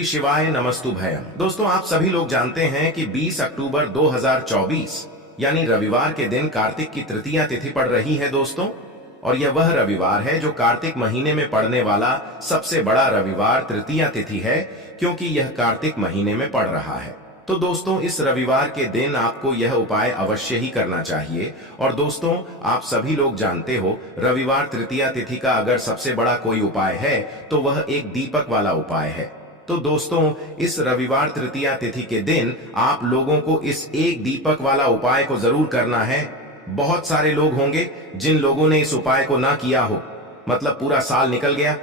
श्री शिवाय नमस्तुभयम। दोस्तों, आप सभी लोग जानते हैं कि 20 अक्टूबर 2024 यानी रविवार के दिन कार्तिक की तृतीया तिथि पड़ रही है दोस्तों। और यह वह रविवार है जो कार्तिक महीने में पड़ने वाला सबसे बड़ा रविवार तृतीया तिथि है, क्योंकि यह कार्तिक महीने में पड़ रहा है। तो दोस्तों, इस रविवार के दिन आपको यह उपाय अवश्य ही करना चाहिए। और दोस्तों, आप सभी लोग जानते हो, रविवार तृतीया तिथि का अगर सबसे बड़ा कोई उपाय है तो वह एक दीपक वाला उपाय है। तो दोस्तों, इस रविवार तृतीया तिथि के दिन आप लोगों को इस एक दीपक वाला उपाय को जरूर करना है। बहुत सारे लोग होंगे जिन लोगों ने इस उपाय को ना किया हो, मतलब पूरा साल निकल गया,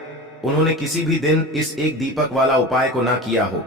उन्होंने किसी भी दिन इस एक दीपक वाला उपाय को ना किया हो।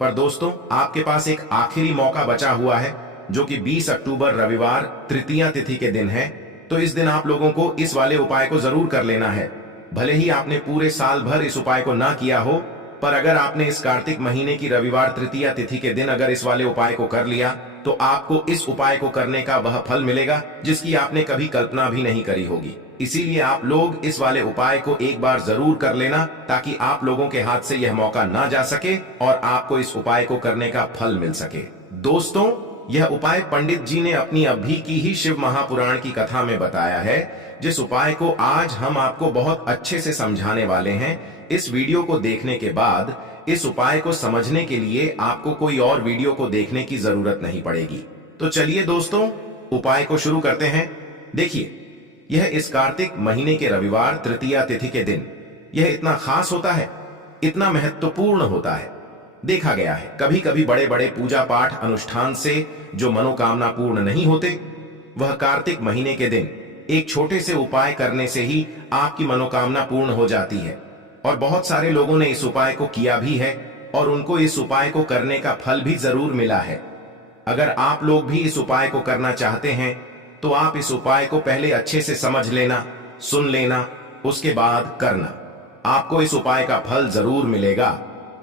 पर दोस्तों, आपके पास एक आखिरी मौका बचा हुआ है, जो कि 20 अक्टूबर रविवार तृतीया तिथि के दिन है। तो इस दिन आप लोगों को इस वाले उपाय को जरूर कर लेना है। भले ही आपने पूरे साल भर इस उपाय को ना किया हो, पर अगर आपने इस कार्तिक महीने की रविवार तृतीया तिथि के दिन अगर इस वाले उपाय को कर लिया, तो आपको इस उपाय को करने का वह फल मिलेगा जिसकी आपने कभी कल्पना भी नहीं करी होगी। इसीलिए आप लोग इस वाले उपाय को एक बार जरूर कर लेना, ताकि आप लोगों के हाथ से यह मौका ना जा सके और आपको इस उपाय को करने का फल मिल सके। दोस्तों, यह उपाय पंडित जी ने अपनी अभी की ही शिव महापुराण की कथा में बताया है, जिस उपाय को आज हम आपको बहुत अच्छे से समझाने वाले हैं। इस वीडियो को देखने के बाद इस उपाय को समझने के लिए आपको कोई और वीडियो को देखने की जरूरत नहीं पड़ेगी। तो चलिए दोस्तों, उपाय को शुरू करते हैं। देखिए, यह इस कार्तिक महीने के रविवार तृतीया तिथि के दिन यह इतना खास होता है, इतना महत्वपूर्ण होता है। देखा गया है कभी कभी बड़े बड़े पूजा पाठ अनुष्ठान से जो मनोकामना पूर्ण नहीं होते, वह कार्तिक महीने के दिन एक छोटे से उपाय करने से ही आपकी मनोकामना पूर्ण हो जाती है। और बहुत सारे लोगों ने इस उपाय को किया भी है और उनको इस उपाय को करने का फल भी जरूर मिला है। अगर आप लोग भी इस उपाय को करना चाहते हैं तो आप इस उपाय को पहले अच्छे से समझ लेना, सुन लेना, उसके बाद करना। आपको इस उपाय का फल जरूर मिलेगा।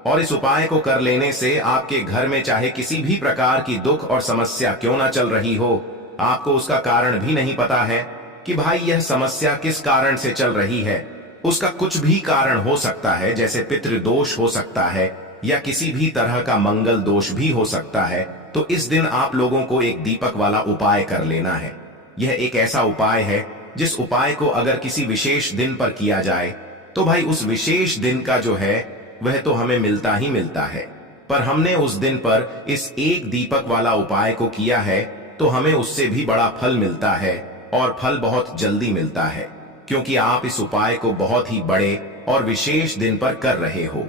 और इस उपाय को कर लेने से आपके घर में चाहे किसी भी प्रकार की दुख और समस्या क्यों ना चल रही हो, आपको उसका कारण भी नहीं पता है कि भाई यह समस्या किस कारण से चल रही है, उसका कुछ भी कारण हो सकता है, जैसे पितृदोष हो सकता है या किसी भी तरह का मंगल दोष भी हो सकता है। तो इस दिन आप लोगों को एक दीपक वाला उपाय कर लेना है। यह एक ऐसा उपाय है जिस उपाय को अगर किसी विशेष दिन पर किया जाए तो भाई उस विशेष दिन का जो है वह तो हमें मिलता ही मिलता है। पर हमने उस दिन पर इस एक दीपक वाला उपाय को किया है तो हमें उससे भी बड़ा फल मिलता है, और फल बहुत जल्दी मिलता है, क्योंकि आप इस उपाय को बहुत ही बड़े और विशेष दिन पर कर रहे हो।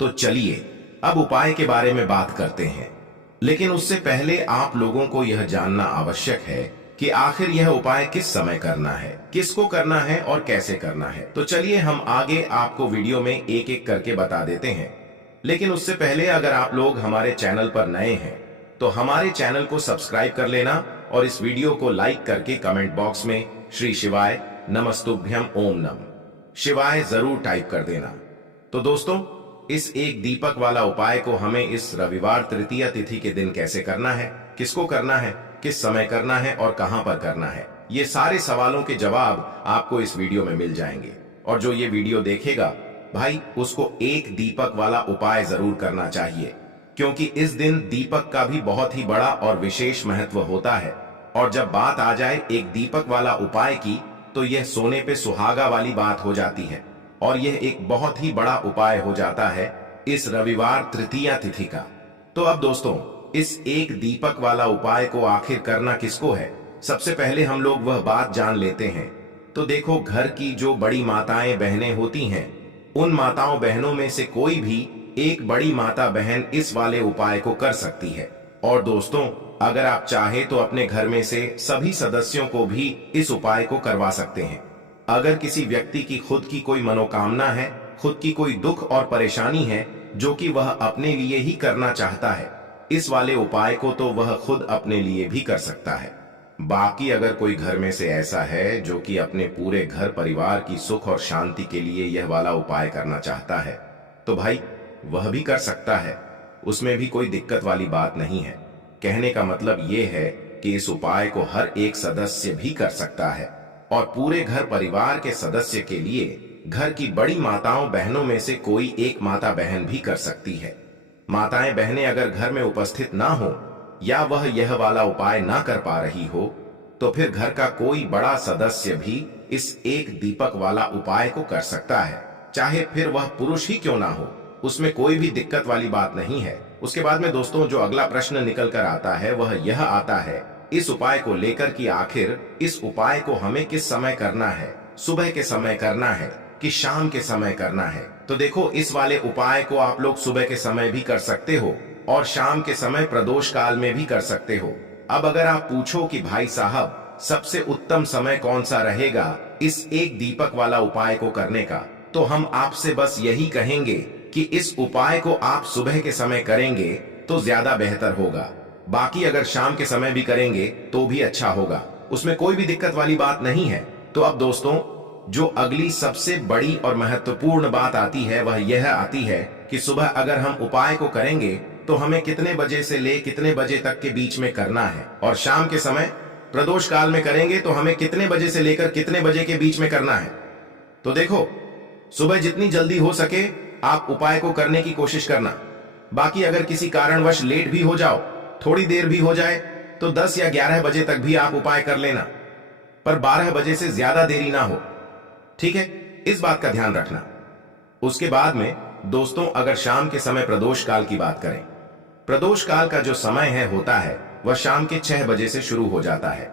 तो चलिए अब उपाय के बारे में बात करते हैं। लेकिन उससे पहले आप लोगों को यह जानना आवश्यक है कि आखिर यह उपाय किस समय करना है, किसको करना है और कैसे करना है। तो चलिए हम आगे आपको वीडियो में एक एक करके बता देते हैं। लेकिन उससे पहले अगर आप लोग हमारे चैनल पर नए हैं तो हमारे चैनल को सब्सक्राइब कर लेना और इस वीडियो को लाइक करके कमेंट बॉक्स में श्री शिवाय नमस्तुभ्यम ओम नमः शिवाय जरूर टाइप कर देना। तो दोस्तों, इस एक दीपक वाला उपाय को हमें इस रविवार तृतीया तिथि के दिन कैसे करना है, किसको करना है, किस समय करना है और कहां पर करना है, ये सारे सवालों के जवाब आपको इस वीडियो में मिल जाएंगे। और जो ये वीडियो देखेगा भाई, उसको एक दीपक वाला उपाय जरूर करना चाहिए, क्योंकि इस दिन दीपक का भी बहुत ही बड़ा और विशेष महत्व होता है। और जब बात आ जाए एक दीपक वाला उपाय की, तो यह सोने पे सुहागा वाली बात हो जाती है और यह एक बहुत ही बड़ा उपाय हो जाता है इस रविवार तृतीया तिथि का। तो अब दोस्तों, इस एक दीपक वाला उपाय को आखिर करना किसको है, सबसे पहले हम लोग वह बात जान लेते हैं। तो देखो, घर की जो बड़ी माताएं बहनें होती हैं, उन माताओं बहनों में से कोई भी एक बड़ी माता बहन इस वाले उपाय को कर सकती है। और दोस्तों, अगर आप चाहे तो अपने घर में से सभी सदस्यों को भी इस उपाय को करवा सकते हैं। अगर किसी व्यक्ति की खुद की कोई मनोकामना है, खुद की कोई दुख और परेशानी है जो कि वह अपने लिए ही करना चाहता है, इस वाले उपाय को तो वह खुद अपने लिए भी कर सकता है। बाकी अगर कोई घर में से ऐसा है जो कि अपने पूरे घर परिवार की सुख और शांति के लिए यह वाला उपाय करना चाहता है, तो भाई वह भी कर सकता है, उसमें भी कोई दिक्कत वाली बात नहीं है। कहने का मतलब ये है कि इस उपाय को हर एक सदस्य भी कर सकता है और पूरे घर परिवार के सदस्य के लिए घर की बड़ी माताओं बहनों में से कोई एक माता बहन भी कर सकती है। माताएं बहनें अगर घर में उपस्थित ना हो या वह यह वाला उपाय ना कर पा रही हो तो फिर घर का कोई बड़ा सदस्य भी इस एक दीपक वाला उपाय को कर सकता है, चाहे फिर वह पुरुष ही क्यों ना हो। उसमें कोई भी दिक्कत वाली बात नहीं है। उसके बाद में दोस्तों जो अगला प्रश्न निकल कर आता है वह यह आता है इस उपाय को लेकर कि आखिर इस उपाय को हमें किस समय करना है, सुबह के समय करना है कि शाम के समय करना है। तो देखो, इस वाले उपाय को आप लोग सुबह के समय भी कर सकते हो और शाम के समय प्रदोष काल में भी कर सकते हो। अब अगर आप पूछो कि भाई साहब सबसे उत्तम समय कौन सा रहेगा इस एक दीपक वाला उपाय को करने का, तो हम आपसे बस यही कहेंगे कि इस उपाय को आप सुबह के समय करेंगे तो ज्यादा बेहतर होगा। बाकी अगर शाम के समय भी करेंगे तो भी अच्छा होगा, उसमें कोई भी दिक्कत वाली बात नहीं है। तो अब दोस्तों जो अगली सबसे बड़ी और महत्वपूर्ण बात आती है वह यह आती है कि सुबह अगर हम उपाय को करेंगे तो हमें कितने बजे से ले कितने बजे तक के बीच में करना है, और शाम के समय प्रदोष काल में करेंगे तो हमें कितने बजे से लेकर कितने बजे के बीच में करना है। तो देखो, सुबह जितनी जल्दी हो सके आप उपाय को करने की कोशिश करना। बाकी अगर किसी कारणवश लेट भी हो जाओ, थोड़ी देर भी हो जाए, तो 10 या 11 बजे तक भी आप उपाय कर लेना, पर 12 बजे से ज्यादा देरी ना हो, ठीक है? इस बात का ध्यान रखना। उसके बाद में दोस्तों अगर शाम के समय प्रदोष काल की बात करें, प्रदोष काल का जो समय है होता है वह शाम के 6 बजे से शुरू हो जाता है।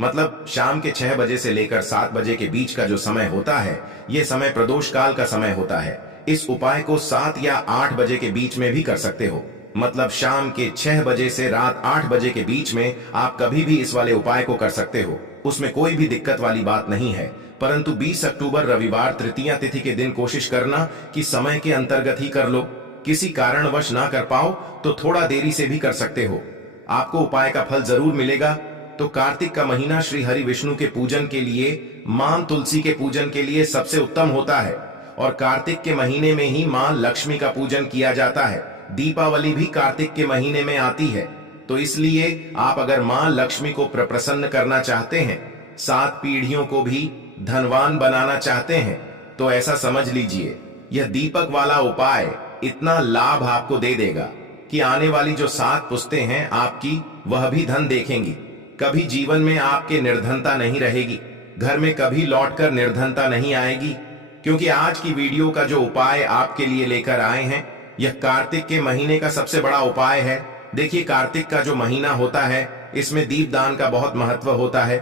मतलब शाम के 6 बजे से लेकर 7 बजे के बीच का जो समय होता है यह समय प्रदोष काल का समय होता है। इस उपाय को 7 या 8 बजे के बीच में भी कर सकते हो। मतलब शाम के 6 बजे से रात 8 बजे के बीच में आप कभी भी इस वाले उपाय को कर सकते हो, उसमें कोई भी दिक्कत वाली बात नहीं है। परंतु 20 अक्टूबर रविवार तृतीया तिथि के दिन कोशिश करना कि समय के अंतर्गत ही कर लो। किसी कारणवश ना कर पाओ तो थोड़ा देरी से भी कर सकते हो, आपको उपाय का फल जरूर मिलेगा। तो कार्तिक का महीना श्री हरि विष्णु के पूजन के लिए, मां तुलसी के पूजन के लिए सबसे उत्तम होता है, और कार्तिक के महीने में ही मां लक्ष्मी का पूजन किया जाता है। दीपावली भी कार्तिक के महीने में आती है, तो इसलिए आप अगर मां लक्ष्मी को प्रसन्न करना चाहते हैं, 7 पीढ़ियों को भी धनवान बनाना चाहते हैं, तो ऐसा समझ लीजिए यह दीपक वाला उपाय इतना लाभ आपको दे देगा कि आने वाली जो 7 पुश्तें हैं आपकी वह भी धन देखेंगी। कभी जीवन में आपके निर्धनता नहीं रहेगी, घर में कभी लौटकर निर्धनता नहीं आएगी, क्योंकि आज की वीडियो का जो उपाय आपके लिए लेकर आए हैं यह कार्तिक के महीने का सबसे बड़ा उपाय है। देखिए, कार्तिक का जो महीना होता है इसमें दीपदान का बहुत महत्व होता है।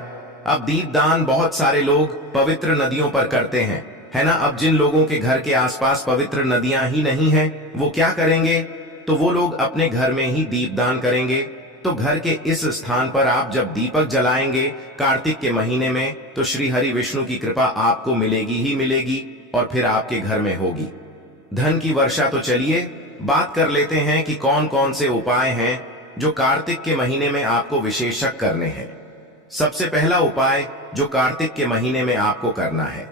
अब दीपदान बहुत सारे लोग पवित्र नदियों पर करते हैं, है ना। अब जिन लोगों के घर के आसपास पवित्र नदियां ही नहीं हैं, वो क्या करेंगे, तो वो लोग अपने घर में ही दीपदान करेंगे। तो घर के इस स्थान पर आप जब दीपक जलाएंगे कार्तिक के महीने में, तो श्री हरि विष्णु की कृपा आपको मिलेगी ही मिलेगी और फिर आपके घर में होगी धन की वर्षा। तो चलिए बात कर लेते हैं कि कौन कौन से उपाय हैं जो कार्तिक के महीने में आपको विशेषक करने हैं। सबसे पहला उपाय जो कार्तिक के महीने में आपको करना है,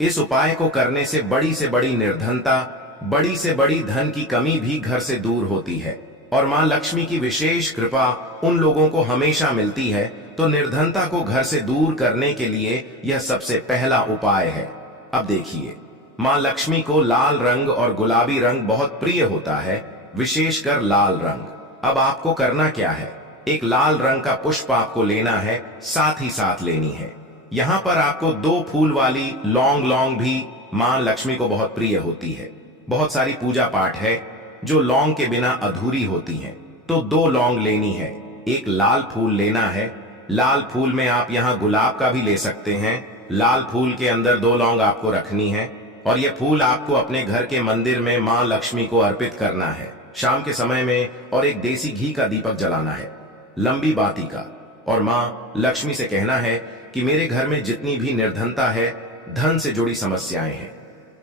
इस उपाय को करने से बड़ी निर्धनता, बड़ी से बड़ी धन की कमी भी घर से दूर होती है और मां लक्ष्मी की विशेष कृपा उन लोगों को हमेशा मिलती है। तो निर्धनता को घर से दूर करने के लिए यह सबसे पहला उपाय है। अब देखिए, मां लक्ष्मी को लाल रंग और गुलाबी रंग बहुत प्रिय होता है, विशेषकर लाल रंग। अब आपको करना क्या है, एक लाल रंग का पुष्प आपको लेना है, साथ ही साथ लेनी है। यहाँ पर आपको 2 फूल वाली लौंग भी मां लक्ष्मी को बहुत प्रिय होती है। बहुत सारी पूजा पाठ है जो लौंग के बिना अधूरी होती हैं, तो 2 लौंग लेनी है, एक लाल फूल लेना है। लाल फूल में आप यहाँ गुलाब का भी ले सकते हैं। लाल फूल के अंदर 2 लौंग आपको रखनी है और यह फूल आपको अपने घर के मंदिर में मां लक्ष्मी को अर्पित करना है शाम के समय में, और एक देसी घी का दीपक जलाना है, लंबी बाती का, और मां लक्ष्मी से कहना है कि मेरे घर में जितनी भी निर्धनता है, धन से जुड़ी समस्याएं हैं,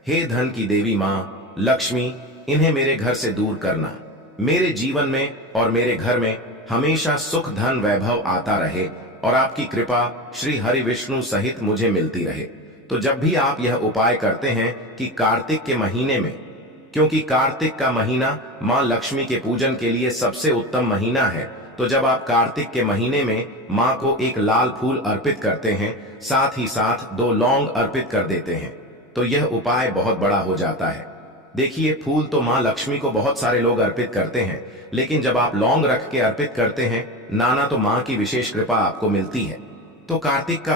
हे धन की देवी मां लक्ष्मी, इन्हें मेरे घर से दूर करना। मेरे जीवन में और मेरे घर में हमेशा सुख धन वैभव आता रहे और आपकी कृपा श्री हरि विष्णु सहित मुझे मिलती रहे। तो जब भी आप यह उपाय करते हैं कि कार्तिक के महीने में, क्योंकि कार्तिक का महीना मां लक्ष्मी के पूजन के लिए सबसे उत्तम महीना है, तो जब आप कार्तिक के महीने में मां को एक लाल फूल अर्पित करते हैं, साथ ही साथ 2 लौंग अर्पित कर देते हैं, तो यह उपाय बहुत बड़ा हो जाता है। देखिए, फूल तो माँ लक्ष्मी को बहुत सारे लोग अर्पित करते हैं, लेकिन जब आप लौंग रख के अर्पित करते हैं नाना, तो माँ की विशेष कृपा आपको मिलती है। तो कार्तिक का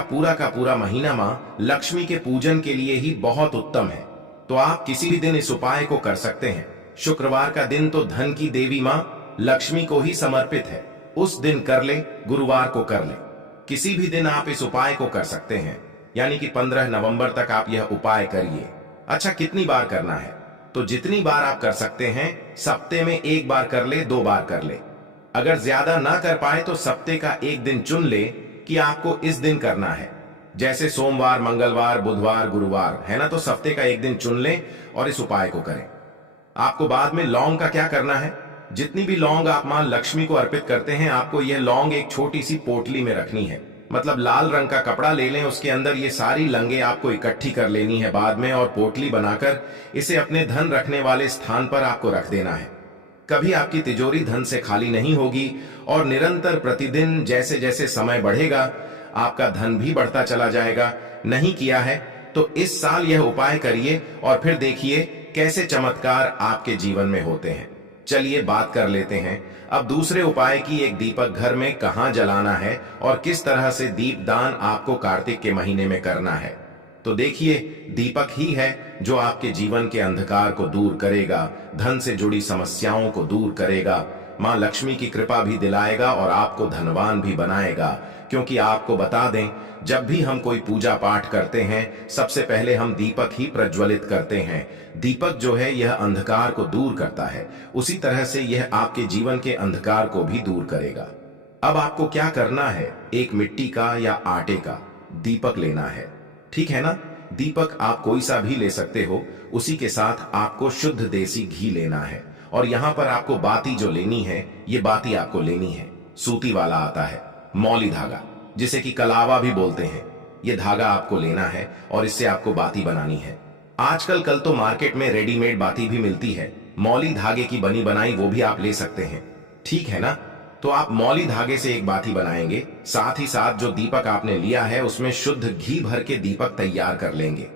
पूरा महीना माँ लक्ष्मी के पूजन के लिए ही बहुत उत्तम है। तो आप किसी भी दिन इस उपाय को कर सकते हैं। शुक्रवार का दिन तो धन की देवी माँ लक्ष्मी को ही समर्पित है, उस दिन कर ले, गुरुवार को कर ले, किसी भी दिन आप इस उपाय को कर सकते हैं। यानी कि 15 नवंबर तक आप यह उपाय करिए। अच्छा, कितनी बार करना है? तो जितनी बार आप कर सकते हैं। सप्ते में 1 बार कर ले, 2 बार कर ले। अगर ज्यादा ना कर पाए तो सप्ते का एक दिन चुन ले कि आपको इस दिन करना है। जैसे सोमवार, मंगलवार, बुधवार, गुरुवार है ना, तो सप्ते का एक दिन चुन ले और इस उपाय को करें। आपको बाद में लौंग का क्या करना है? जितनी भी लौंग आप मां लक्ष्मी को अर्पित करते हैं, आपको यह लौंग एक छोटी सी पोटली में रखनी है। मतलब लाल रंग का कपड़ा ले लें, उसके अंदर ये सारी लंगे आपको इकट्ठी कर लेनी है बाद में, और पोटली बनाकर इसे अपने धन रखने वाले स्थान पर आपको रख देना है। कभी आपकी तिजोरी धन से खाली नहीं होगी और निरंतर प्रतिदिन जैसे जैसे समय बढ़ेगा आपका धन भी बढ़ता चला जाएगा। नहीं किया है तो इस साल यह उपाय करिए और फिर देखिए कैसे चमत्कार आपके जीवन में होते हैं। चलिए बात कर लेते हैं अब दूसरे उपाय की। एक दीपक घर में कहां जलाना है और किस तरह से दीपदान आपको कार्तिक के महीने में करना है। तो देखिए, दीपक ही है जो आपके जीवन के अंधकार को दूर करेगा, धन से जुड़ी समस्याओं को दूर करेगा, मां लक्ष्मी की कृपा भी दिलाएगा और आपको धनवान भी बनाएगा। क्योंकि आपको बता दें, जब भी हम कोई पूजा पाठ करते हैं सबसे पहले हम दीपक ही प्रज्वलित करते हैं। दीपक जो है यह अंधकार को दूर करता है, उसी तरह से यह आपके जीवन के अंधकार को भी दूर करेगा। अब आपको क्या करना है, एक मिट्टी का या आटे का दीपक लेना है, ठीक है ना। दीपक आप कोई सा भी ले सकते हो। उसी के साथ आपको शुद्ध देसी घी लेना है और यहाँ पर आपको बाती जो लेनी है, ये बाती आपको लेनी है सूती वाला आता है, मौली धागा जिसे कि कलावा भी बोलते हैं। ये धागा आपको लेना है और इससे आपको बाती बनानी है। आजकल कल तो मार्केट में रेडीमेड बाती भी मिलती है, मौली धागे की बनी बनाई, वो भी आप ले सकते हैं, ठीक है ना। तो आप मौली धागे से एक बाती बनाएंगे, साथ ही साथ जो दीपक आपने लिया है उसमें शुद्ध घी भर के दीपक तैयार कर लेंगे।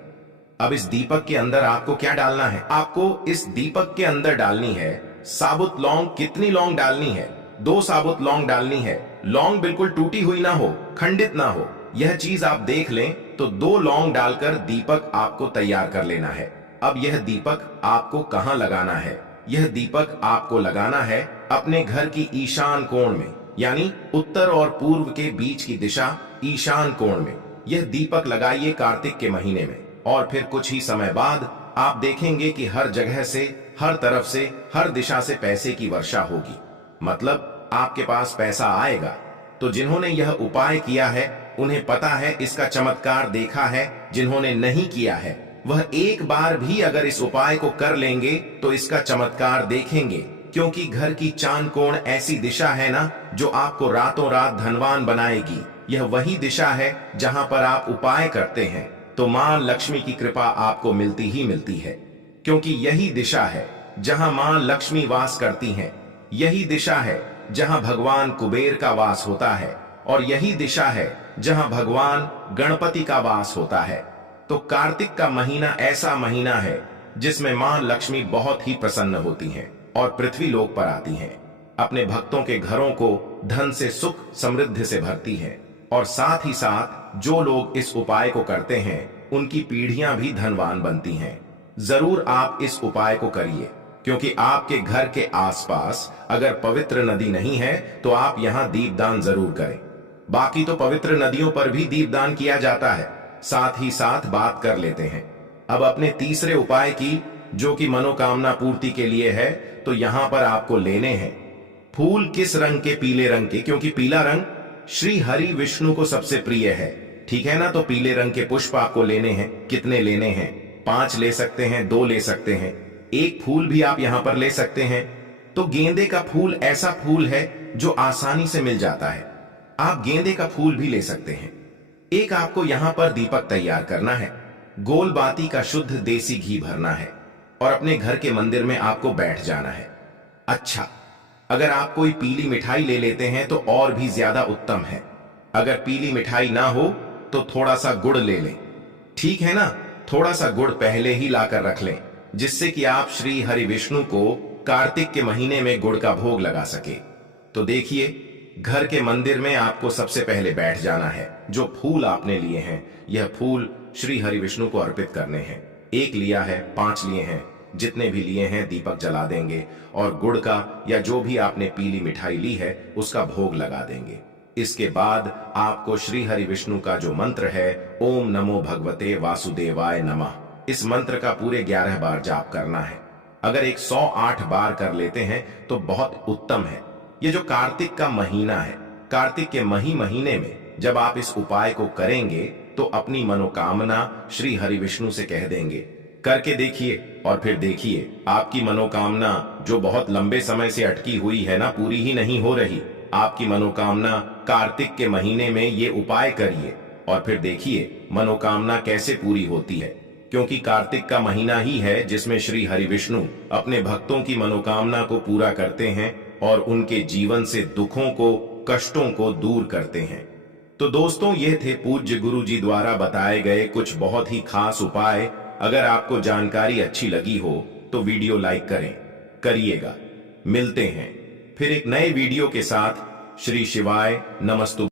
अब इस दीपक के अंदर आपको क्या डालना है? आपको इस दीपक के अंदर डालनी है साबुत लौंग। कितनी लौंग डालनी है? 2 साबुत लौंग डालनी है। लौंग बिल्कुल टूटी हुई ना हो, खंडित ना हो, यह चीज आप देख लें। तो 2 लौंग डालकर दीपक आपको तैयार कर लेना है। अब यह दीपक आपको कहां लगाना है? यह दीपक आपको लगाना है अपने घर की ईशान कोण में, यानी उत्तर और पूर्व के बीच की दिशा ईशान कोण में। यह दीपक लगाइए कार्तिक के महीने में और फिर कुछ ही समय बाद आप देखेंगे कि हर जगह से, हर तरफ से, हर दिशा से पैसे की वर्षा होगी। मतलब आपके पास पैसा आएगा। तो जिन्होंने यह उपाय किया है उन्हें पता है, इसका चमत्कार देखा है। जिन्होंने नहीं किया है वह एक बार भी अगर इस उपाय को कर लेंगे तो इसका चमत्कार देखेंगे। क्योंकि घर की चांद कोण ऐसी दिशा है ना जो आपको रातों रात धनवान बनाएगी। यह वही दिशा है जहां पर आप उपाय करते हैं तो मां लक्ष्मी की कृपा आपको मिलती ही मिलती है। क्योंकि यही दिशा है जहां मां लक्ष्मी वास करती हैं, यही दिशा है जहां भगवान कुबेर का वास होता है और यही दिशा है जहां भगवान गणपति का वास होता है। तो कार्तिक का महीना ऐसा महीना है जिसमें मां लक्ष्मी बहुत ही प्रसन्न होती हैं और पृथ्वी लोक पर आती हैं, अपने भक्तों के घरों को धन से, सुख समृद्धि से भरती हैं। और साथ ही साथ जो लोग इस उपाय को करते हैं उनकी पीढ़ियां भी धनवान बनती हैं। जरूर आप इस उपाय को करिए, क्योंकि आपके घर के आसपास अगर पवित्र नदी नहीं है तो आप यहां दीपदान जरूर करें। बाकी तो पवित्र नदियों पर भी दीपदान किया जाता है। साथ ही साथ बात कर लेते हैं अब अपने तीसरे उपाय की, जो कि मनोकामना पूर्ति के लिए है। तो यहां पर आपको लेने हैं फूल। किस रंग के? पीले रंग के, क्योंकि पीला रंग श्री हरि विष्णु को सबसे प्रिय है, ठीक है ना। तो पीले रंग के पुष्प आपको लेने हैं। कितने लेने हैं? 5 ले सकते हैं, 2 ले सकते हैं, एक फूल भी आप यहां पर ले सकते हैं। तो गेंदे का फूल ऐसा फूल है जो आसानी से मिल जाता है, आप गेंदे का फूल भी ले सकते हैं। एक आपको यहां पर दीपक तैयार करना है, गोल बाती का शुद्ध देसी घी भरना है और अपने घर के मंदिर में आपको बैठ जाना है। अच्छा, अगर आप कोई पीली मिठाई ले लेते हैं तो और भी ज्यादा उत्तम है। अगर पीली मिठाई ना हो तो थोड़ा सा गुड़ ले लें, ठीक है ना। थोड़ा सा गुड़ पहले ही लाकर रख लें। जिससे कि आप श्री हरि विष्णु को कार्तिक के महीने में गुड़ का भोग लगा सके। तो देखिए, घर के मंदिर में आपको सबसे पहले बैठ जाना है। जो फूल आपने लिए हैं, यह फूल श्री हरि विष्णु को अर्पित करने हैं। 1 लिया है, 5 लिए हैं, जितने भी लिए हैं दीपक जला देंगे और गुड़ का या जो भी आपने पीली मिठाई ली है उसका भोग लगा देंगे। इसके बाद आपको श्री हरि विष्णु का जो मंत्र है, ओम नमो भगवते वासुदेवाय नमः, इस मंत्र का पूरे 11 बार जाप करना है। अगर 108 बार कर लेते हैं तो बहुत उत्तम है। ये जो कार्तिक का महीना है, कार्तिक के महीने में जब आप इस उपाय को करेंगे तो अपनी मनोकामना श्री हरि विष्णु से कह देंगे। करके देखिए और फिर देखिए, आपकी मनोकामना जो बहुत लंबे समय से अटकी हुई है ना, पूरी ही नहीं हो रही। आपकी मनोकामना कार्तिक के महीने में ये उपाय करिए और फिर देखिए मनोकामना कैसे पूरी होती है। क्योंकि कार्तिक का महीना ही है जिसमें श्री हरि विष्णु अपने भक्तों की मनोकामना को पूरा करते हैं और उनके जीवन से दुखों को, कष्टों को दूर करते हैं। तो दोस्तों, ये थे पूज्य गुरु जी द्वारा बताए गए कुछ बहुत ही खास उपाय। अगर आपको जानकारी अच्छी लगी हो तो वीडियो लाइक करिएगा। मिलते हैं फिर एक नए वीडियो के साथ। श्री शिवाय नमस्तु।